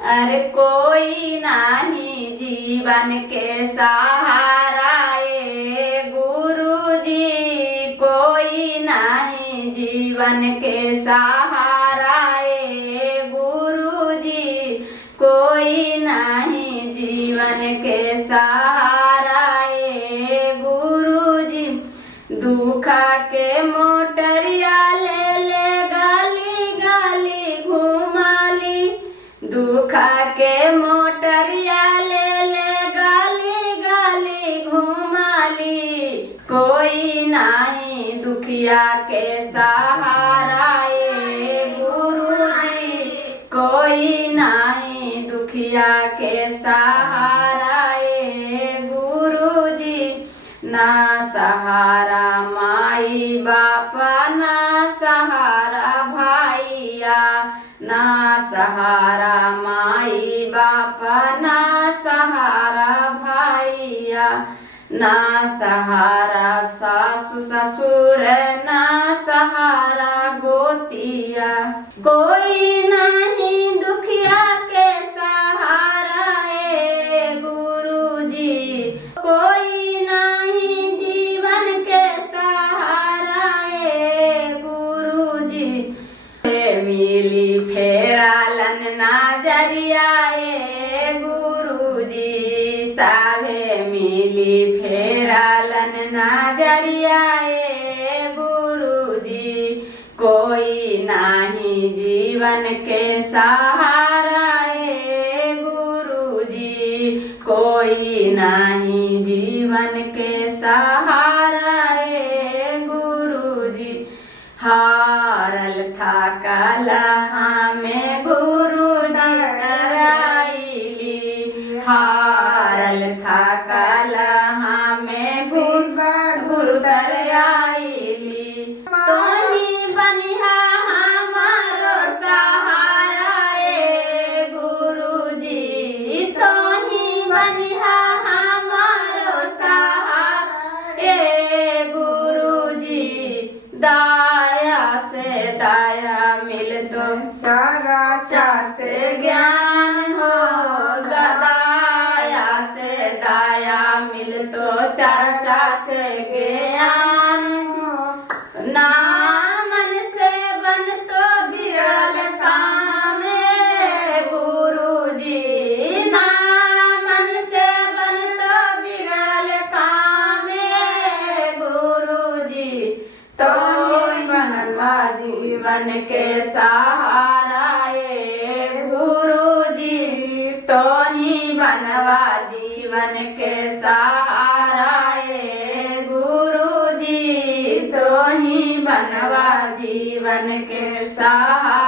अरे कोई नहीं जीवन के सहारा ए गुरुजी, कोई नहीं जीवन के सहारा ए गुरुजी, कोई नहीं जीवन के सहारा ए गुरुजी। दुखा के मोटरिया ले ले गाली गाली घुमाली, दुखा के मोटरिया ले ले गाली गाली घुमाली। कोई नहीं दुखिया के सहारा ए गुरुजी, कोई नहीं दुखिया के सहारा ए गुरुजी। ना सहारा माई बापा, ना सहारा भाइया, ना सहारा माई बापा, ना सहारा भाइया, ना सहारा सासु ससुर, ना सहारा गोतिया। कोई नहीं दुखिया के सहारा ए गुरुजी, कोई नहीं जीवन के सहारा ए गुरुजी। मिली फेरालन नजरिया ए गुरुजी, सावे मिली फेरालन नजरिया ए गुरुजी। कोई नहीं जीवन के सहारा ए गुरुजी, कोई नहीं जीवन के सहारा ए गुरुजी। हारल था कलहा में गुरुजी तराइली, हारल था कलहा में गुरु तराइली। तोही बनिहा हमारो सहारा ए गुरुजी, तोही बनिहा हमारो सहारा ए गुरुजी। दाया से दाया मिल तो चराचा से ज्ञान हो, दाया से दाया मिल तो चर्चा से ज्ञान हो। ना मन से बन तो बिरल काम ए गुरुजी, ना मन से बन तो बिगड़ल काम ए गुरुजी। तो बनवा जीवन के सहारा ए गुरुजी, तो ही बनवा जीवन के सहारा ए गुरुजी, तो ही बनवा जीवन के सहारा।